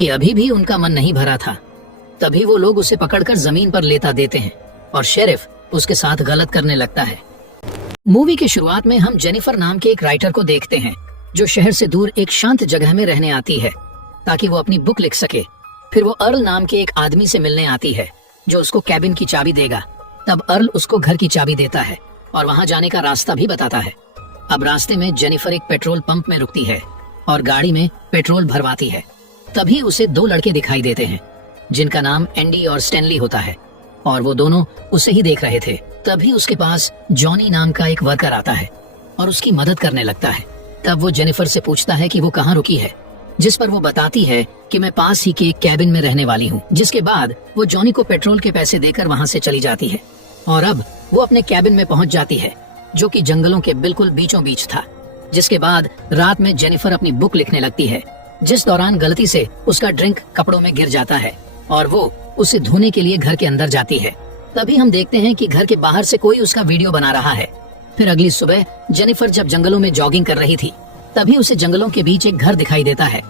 कि अभी भी उनका मन नहीं भरा था। तभी वो लोग उसे पकड़कर जमीन पर लेटा देते हैं और शेरिफ उसके साथ गलत करने लगता है। मूवी की शुरुआत में हम जेनिफर नाम के एक राइटर को देखते हैं जो शहर से दूर एक शांत जगह में रहने आती है ताकि वो अपनी बुक लिख सके। फिर वो अर्ल नाम के एक आदमी से मिलने आती है जो उसको कैबिन की चाबी देगा। तब अर्ल उसको घर की चाबी देता है और वहां जाने का रास्ता भी बताता है। अब रास्ते में जेनिफर एक पेट्रोल पंप में रुकती है और गाड़ी में पेट्रोल भरवाती है। तभी उसे दो लड़के दिखाई देते हैं जिनका नाम एंडी और स्टैनली होता है और वो दोनों उसे ही देख रहे थे। तभी उसके पास जॉनी नाम का एक वर्कर आता है और उसकी मदद करने लगता है। तब वो जेनिफर से पूछता है कि वो कहाँ रुकी है, जिस पर वो बताती है कि मैं पास ही के एक कैबिन में रहने वाली हूँ। जिसके बाद वो जॉनी को पेट्रोल के पैसे देकर वहाँ से चली जाती है और अब वो अपने कैबिन में पहुँच जाती है जो कि जंगलों के बिल्कुल बीचों बीच था। जिसके बाद रात में जेनिफर अपनी बुक लिखने लगती है, जिस दौरान गलती से उसका ड्रिंक कपड़ों में गिर जाता है और वो उसे धोने के लिए घर के अंदर जाती है। तभी हम देखते हैं कि घर के बाहर से कोई उसका वीडियो बना रहा है। फिर अगली सुबह जेनिफर जब जंगलों में जॉगिंग कर रही थी तभी उसे जंगलों के बीच एक घर दिखाई देता है।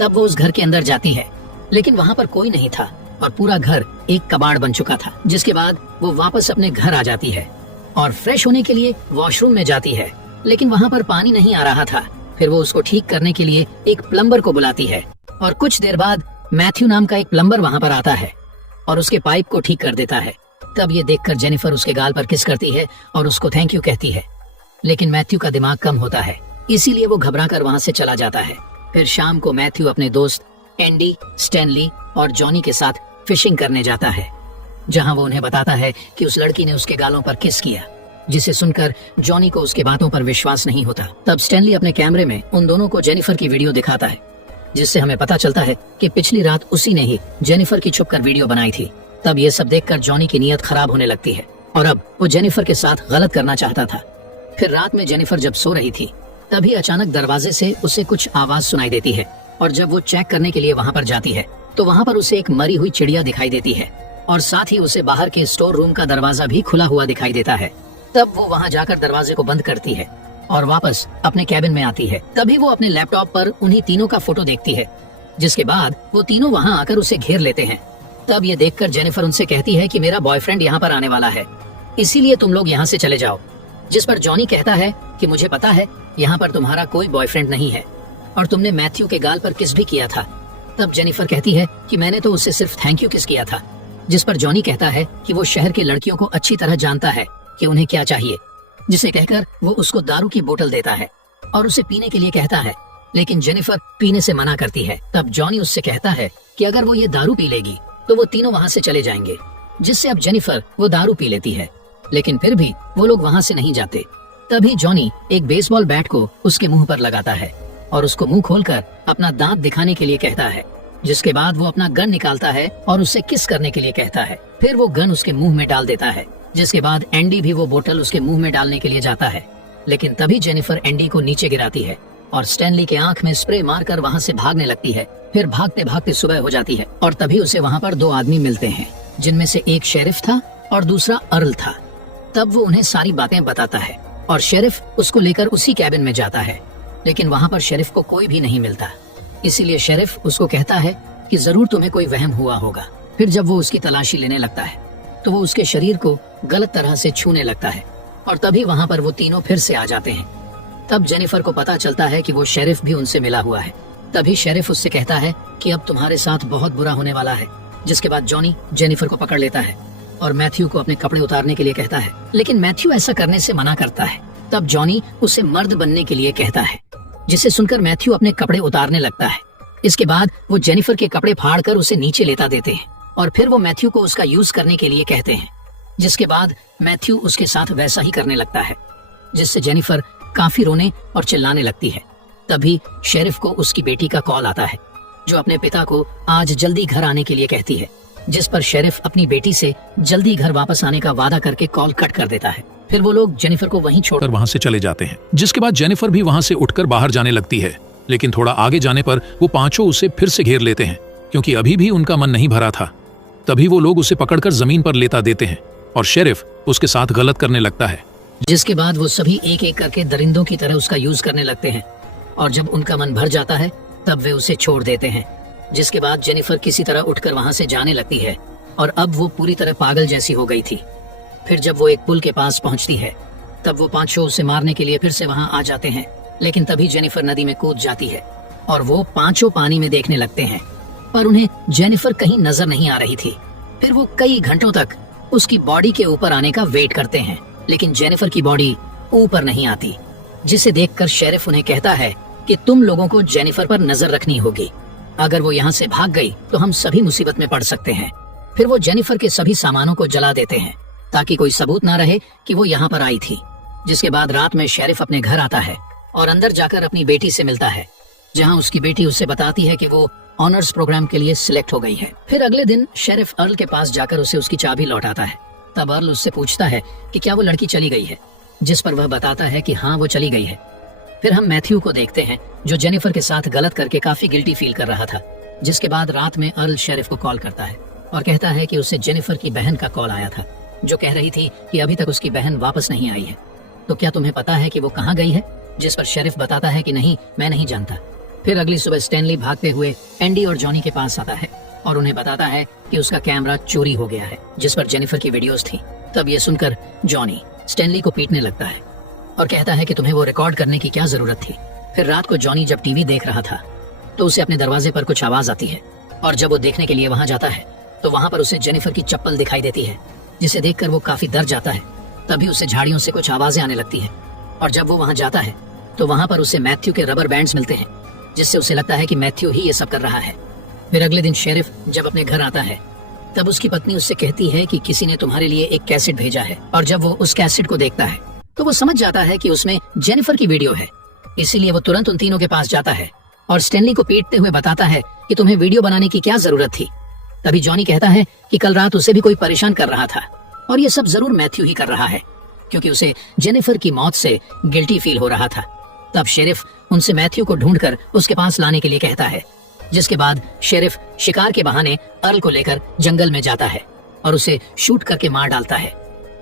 तब वो उस घर के अंदर जाती है लेकिन वहाँ पर कोई नहीं था और पूरा घर एक कबाड़ बन चुका था। जिसके बाद वो वापस अपने घर आ जाती है और फ्रेश होने के लिए वॉशरूम में जाती है लेकिन वहाँ पर पानी नहीं आ रहा था। फिर वो उसको ठीक करने के लिए एक प्लम्बर को बुलाती है और कुछ देर बाद मैथ्यू नाम का एक प्लम्बर वहाँ पर आता है और उसके पाइप को ठीक कर देता है। तब ये देखकर जेनिफर उसके गाल पर किस करती है और उसको थैंक यू कहती है। लेकिन मैथ्यू का दिमाग कम होता है इसीलिए वो घबरा कर वहाँ से चला जाता है। फिर शाम को मैथ्यू अपने दोस्त एंडी, स्टैनली और जॉनी के साथ फिशिंग करने जाता है जहाँ वो उन्हें बताता है कि उस लड़की ने उसके गालों पर किस किया, जिसे सुनकर जॉनी को उसके बातों पर विश्वास नहीं होता। तब स्टैनली अपने कैमरे में उन दोनों को जेनिफर की वीडियो दिखाता है जिससे हमें पता चलता है कि पिछली रात उसी ने ही जेनिफर की छुपकर वीडियो बनाई थी। तब ये सब देखकर जॉनी की नीयत खराब होने लगती है और अब वो जेनिफर के साथ गलत करना चाहता था। फिर रात में जेनिफर जब सो रही थी तभी अचानक दरवाजे से उसे कुछ आवाज सुनाई देती है और जब वो चेक करने के लिए वहाँ पर जाती है तो वहाँ पर उसे एक मरी हुई चिड़िया दिखाई देती है और साथ ही उसे बाहर के स्टोर रूम का दरवाजा भी खुला हुआ दिखाई देता है। तब वो वहाँ जाकर दरवाजे को बंद करती है और वापस अपने कैबिन में आती है। तभी वो अपने लैपटॉप पर उन्हीं तीनों का फोटो देखती है, जिसके बाद वो तीनों वहाँ आकर उसे घेर लेते हैं। तब ये देखकर जेनिफर उनसे कहती है कि मेरा बॉयफ्रेंड यहाँ पर आने वाला है, इसीलिए तुम लोग यहाँ से चले जाओ। जिस पर जॉनी कहता है कि मुझे पता है यहाँ पर तुम्हारा कोई बॉयफ्रेंड नहीं है और तुमने मैथ्यू के गाल पर किस भी किया था। तब जेनिफर कहती है कि मैंने तो उससे सिर्फ थैंक यू किस किया था। जिस पर जॉनी कहता है कि वो शहर की लड़कियों को अच्छी तरह जानता है कि उन्हें क्या चाहिए, जिसे कहकर वो उसको दारू की बोतल देता है और उसे पीने के लिए कहता है, लेकिन जेनिफर पीने से मना करती है। तब जॉनी उससे कहता है कि अगर वो ये दारू पी लेगी तो वो तीनों वहाँ से चले जाएंगे, जिससे अब जेनिफर वो दारू पी लेती है, लेकिन फिर भी वो लोग वहाँ से नहीं जाते। तभी जॉनी एक बेसबॉल बैट को उसके मुंह पर लगाता है और उसको मुंह खोलकर अपना दांत दिखाने के लिए कहता है, जिसके बाद वो अपना गन निकालता है और उससे किस करने के लिए कहता है। फिर वो गन उसके मुंह में डाल देता है, जिसके बाद एंडी भी वो बोतल उसके मुंह में डालने के लिए जाता है, लेकिन तभी जेनिफर एंडी को नीचे गिराती है और स्टैनली के आंख में स्प्रे मारकर वहाँ से भागने लगती है। फिर भागते भागते सुबह हो जाती है और तभी उसे वहाँ पर दो आदमी मिलते हैं, जिनमें से एक शेरिफ था और दूसरा अर्ल था। तब वो उन्हें सारी बातें बताता है और शेरिफ उसको लेकर उसी कैबिन में जाता है, लेकिन वहाँ पर शेरिफ को कोई भी नहीं मिलता। इसीलिए शेरिफ उसको कहता है कि जरूर तुम्हें कोई वहम हुआ होगा। फिर जब वो उसकी तलाशी लेने लगता है तो वो उसके शरीर को गलत तरह से छूने लगता है और तभी वहाँ पर वो तीनों फिर से आ जाते हैं। तब जेनिफर को पता चलता है कि वो शेरिफ भी उनसे मिला हुआ है। तभी शेरिफ उससे कहता है कि अब तुम्हारे साथ बहुत बुरा होने वाला है। जिसके बाद जॉनी जेनिफर को पकड़ लेता है और मैथ्यू को अपने कपड़े उतारने के लिए कहता है, लेकिन मैथ्यू ऐसा करने से मना करता है। तब जॉनी उसे मर्द बनने के लिए कहता है, जिसे सुनकर मैथ्यू अपने कपड़े उतारने लगता है। इसके बाद वो जेनिफर के कपड़े फाड़कर उसे नीचे लेटा देते हैं और फिर वो मैथ्यू को उसका यूज करने के लिए कहते हैं। जिसके बाद मैथ्यू उसके साथ वैसा ही करने लगता है, जिससे जेनिफर काफी रोने और चिल्लाने लगती है। तभी शेरिफ को उसकी बेटी का कॉल आता है, जो अपने पिता को आज जल्दी घर आने के लिए कहती है। जिस पर शेरिफ अपनी बेटी से जल्दी घर वापस आने का वादा करके कॉल कट कर देता है। फिर वो लोग जेनिफर को वहीं छोड़कर वहाँ से चले जाते हैं। जिसके बाद जेनिफर भी वहाँ से उठकर बाहर जाने लगती है, लेकिन थोड़ा आगे जाने पर वो पांचों उसे फिर से घेर लेते हैं, क्योंकि अभी भी उनका मन नहीं भरा था। तभी वो लोग उसे पकड़कर जमीन पर लेटा देते हैं और शेरिफ उसके साथ गलत करने लगता है। जिसके बाद वो सभी एक एक करके दरिंदों की तरह उसका यूज करने लगते हैं और जब उनका मन भर जाता है तब वे उसे छोड़ देते हैं। जिसके बाद जेनिफर किसी तरह उठकर वहां से जाने लगती है और अब वो पूरी तरह पागल जैसी हो गई थी। फिर जब वो एक पुल के पास पहुंचती है तब वो पांचों उसे मारने के लिए फिर से वहां आ जाते हैं, लेकिन तभी जेनिफर नदी में कूद जाती है और वो पांचों पानी में देखने लगते हैं, पर उन्हें जेनिफर कहीं नजर नहीं आ रही थी। फिर वो कई घंटों तक उसकी बॉडी के ऊपर आने का वेट करते हैं, लेकिन जेनिफर की बॉडी ऊपर नहीं आती, जिसे देखकर शेरिफ उन्हें कहता है कि तुम लोगों को जेनिफर पर नजर रखनी होगी। अगर वो यहाँ से भाग गई तो हम सभी मुसीबत में पड़ सकते हैं। फिर वो जेनिफर के सभी सामानों को जला देते हैं ताकि कोई सबूत ना रहे कि वो यहाँ पर आई थी। जिसके बाद रात में शेरिफ अपने घर आता है और अंदर जाकर अपनी बेटी से मिलता है, जहाँ उसकी बेटी उसे बताती है कि वो ऑनर्स प्रोग्राम के लिए सिलेक्ट हो गई है। फिर अगले दिन शेरिफ अर्ल के पास जाकर उसे उसकी चाबी लौटाता है। तब अर्ल उससे पूछता है कि क्या वो लड़की चली गई है, जिस पर वह बताता है कि हाँ वो चली गई है। फिर हम मैथ्यू को देखते हैं जो जेनिफर के साथ गलत करके काफी गिल्टी फील कर रहा था। जिसके बाद रात में अर्ल शेरिफ को कॉल करता है और कहता है कि उसे जेनिफर की बहन का कॉल आया था, जो कह रही थी कि अभी तक उसकी बहन वापस नहीं आई है। तो क्या तुम्हें पता है कि वो कहाँ गई है? जिस पर शेरिफ बताता है कि नहीं, मैं नहीं जानता। फिर अगली सुबह स्टैनली भागते हुए एंडी और जॉनी के पास आता है और उन्हें बताता है कि उसका कैमरा चोरी हो गया है, जिस पर जेनिफर की वीडियोस थी। तब ये सुनकर जॉनी स्टैनली को पीटने लगता है और कहता है कि तुम्हें वो रिकॉर्ड करने की क्या जरूरत थी। फिर रात को जॉनी जब टीवी देख रहा था तो उसे अपने दरवाजे पर कुछ आवाज आती है और जब वो देखने के लिए वहां जाता है तो वहां पर उसे जेनिफर की चप्पल दिखाई देती है, जिसे देखकर वो काफी डर जाता है। तभी उसे झाड़ियों से कुछ आवाजें आने लगती है और जब वो वहां जाता है तो वहां पर उसे मैथ्यू के रबर बैंड्स मिलते हैं, जिससे उसे लगता है कि मैथ्यू ही ये सब कर रहा है। फिर अगले दिन शेरिफ जब अपने घर आता है तब उसकी पत्नी उससे कहती है कि किसी ने तुम्हारे लिए एक कैसेट भेजा है, और जब वो उस कैसेट को देखता है तो वो समझ जाता है कि उसमें जेनिफर की वीडियो है। इसीलिए वो तुरंत उन तीनों के पास जाता है और स्टैनली को पीटते हुए बताता है कि तुम्हें वीडियो बनाने की क्या जरूरत थी। तभी जॉनी कहता है कि कल रात उसे भी कोई परेशान कर रहा था और ये सब जरूर मैथ्यू ही कर रहा है, क्योंकि उसे जेनिफर की मौत से गिल्टी फील हो रहा था। तब शेरिफ उनसे मैथ्यू को ढूंढकर उसके पास लाने के लिए कहता है, जिसके बाद शेरिफ शिकार के बहाने अर्ल को लेकर जंगल में जाता है और उसे शूट करके मार डालता है,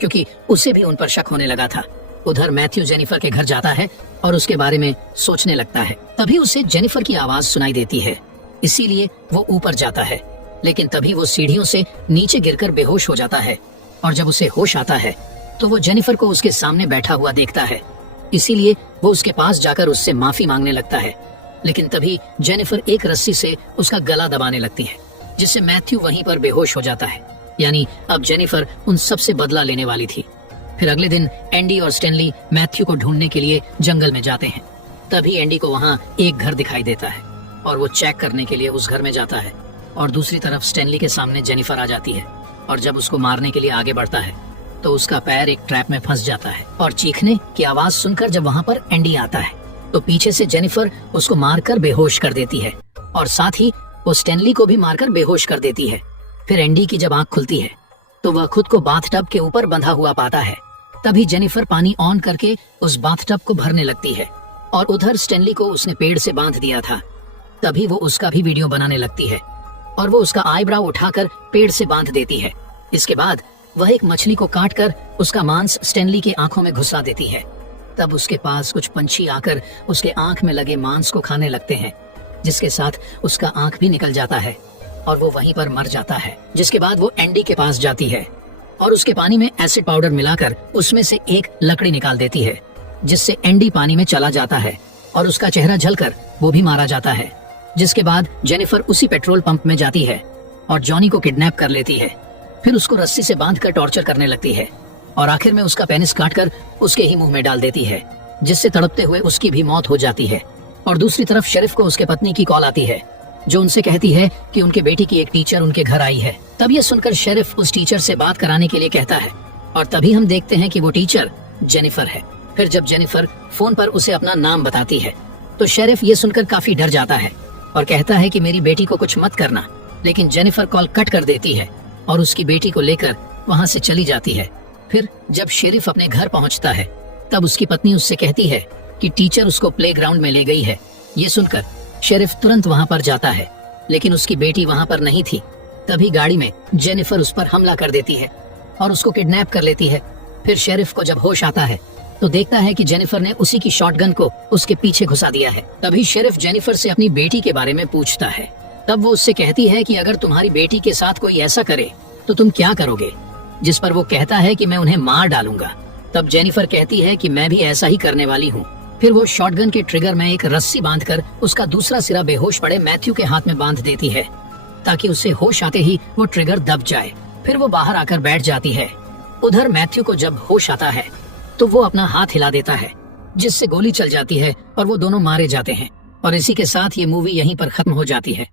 क्योंकि उसे भी उन पर शक होने लगा था। उधर मैथ्यू जेनिफर के घर जाता है और उसके बारे में सोचने लगता है। तभी उसे जेनिफर की आवाज सुनाई देती है, इसीलिए वो ऊपर जाता है, लेकिन तभी वो सीढ़ियों से नीचे गिरकर बेहोश हो जाता है और जब उसे होश आता है तो वो जेनिफर को उसके सामने बैठा हुआ देखता है। इसीलिए वो उसके पास जाकर उससे माफी मांगने लगता है, लेकिन तभी जेनिफर एक रस्सी से उसका गला दबाने लगती है, जिससे मैथ्यू वहीं पर बेहोश हो जाता है। यानी अब जेनिफर उन सब से बदला लेने वाली थी। फिर अगले दिन एंडी और स्टैनली मैथ्यू को ढूंढने के लिए जंगल में जाते हैं। तभी एंडी को वहाँ एक घर दिखाई देता है और वो चेक करने के लिए उस घर में जाता है, और दूसरी तरफ स्टैनली के सामने जेनिफर आ जाती है और जब उसको मारने के लिए आगे बढ़ता है तो उसका पैर एक ट्रैप में फंस जाता है। और चीखने की आवाज सुनकर जब वहाँ पर एंडी आता है तो पीछे से जेनिफर उसको मारकर बेहोश कर देती है और साथ ही वो स्टैनली को भी मारकर बेहोश कर देती है। फिर एंडी की जब आंख खुलती है तो वह खुद को बाथटब के ऊपर बंधा हुआ पाता है। तभी जेनिफर पानी ऑन करके उस बाथटब को भरने लगती है और उधर स्टैनली को उसने पेड़ से बांध दिया था। तभी वो उसका भी वीडियो बनाने लगती है और वो उसका आईब्राउ उठाकर पेड़ से बांध देती है। इसके बाद वह एक मछली को काटकर उसका मांस स्टैनली की आंखों में घुसा देती है। तब उसके पास कुछ पंछी आकर उसके आंख में लगे मांस को खाने लगते हैं, जिसके साथ उसका आंख भी निकल जाता है और वो वहीं पर मर जाता है। जिसके बाद वो एंडी के पास जाती है और उसके पानी में एसिड पाउडर मिलाकर उसमें से एक लकड़ी निकाल देती है, जिससे एंडी पानी में चला जाता है और उसका चेहरा जलकर वो भी मारा जाता है। जिसके बाद जेनिफर उसी पेट्रोल पंप में जाती है और जॉनी को किडनैप कर लेती है। फिर उसको रस्सी से बांधकर टॉर्चर करने लगती है और आखिर में उसका पेनिस काटकर उसके ही मुंह में डाल देती है, जिससे तड़पते हुए उसकी भी मौत हो जाती है। और दूसरी तरफ शेरिफ को उसके पत्नी की कॉल आती है, जो उनसे कहती है कि उनके बेटी की एक टीचर उनके घर आई है। तब ये सुनकर शेरिफ उस टीचर से बात कराने के लिए कहता है और तभी हम देखते हैं कि वो टीचर जेनिफर है। फिर जब जेनिफर फोन पर उसे अपना नाम बताती है तो शेरिफ ये सुनकर काफी डर जाता है और कहता है कि मेरी बेटी को कुछ मत करना, लेकिन जेनिफर कॉल कट कर देती है और उसकी बेटी को लेकर वहाँ से चली जाती है। फिर जब शेरिफ अपने घर पहुँचता है तब उसकी पत्नी उससे कहती है कि टीचर उसको प्लेग्राउंड में ले गई है। ये सुनकर शेरिफ तुरंत वहाँ पर जाता है, लेकिन उसकी बेटी वहाँ पर नहीं थी। तभी गाड़ी में जेनिफर उस पर हमला कर देती है और उसको किडनैप कर लेती है। फिर शेरिफ को जब होश आता है तो देखता है कि जेनिफर ने उसी की शॉटगन को उसके पीछे घुसा दिया है। तभी शेरिफ जेनिफर से अपनी बेटी के बारे में पूछता है तब वो उससे कहती है कि अगर तुम्हारी बेटी के साथ कोई ऐसा करे तो तुम क्या करोगे, जिस पर वो कहता है कि मैं उन्हें मार डालूंगा। तब जेनिफर कहती है कि मैं भी ऐसा ही करने वाली हूँ। फिर वो शॉटगन के ट्रिगर में एक रस्सी बांधकर उसका दूसरा सिरा बेहोश पड़े मैथ्यू के हाथ में बांध देती है, ताकि उसे होश आते ही वो ट्रिगर दब जाए। फिर वो बाहर आकर बैठ जाती है। उधर मैथ्यू को जब होश आता है तो वो अपना हाथ हिला देता है, जिससे गोली चल जाती है और वो दोनों मारे जाते हैं। और इसी के साथ ये मूवी यहीं पर खत्म हो जाती है।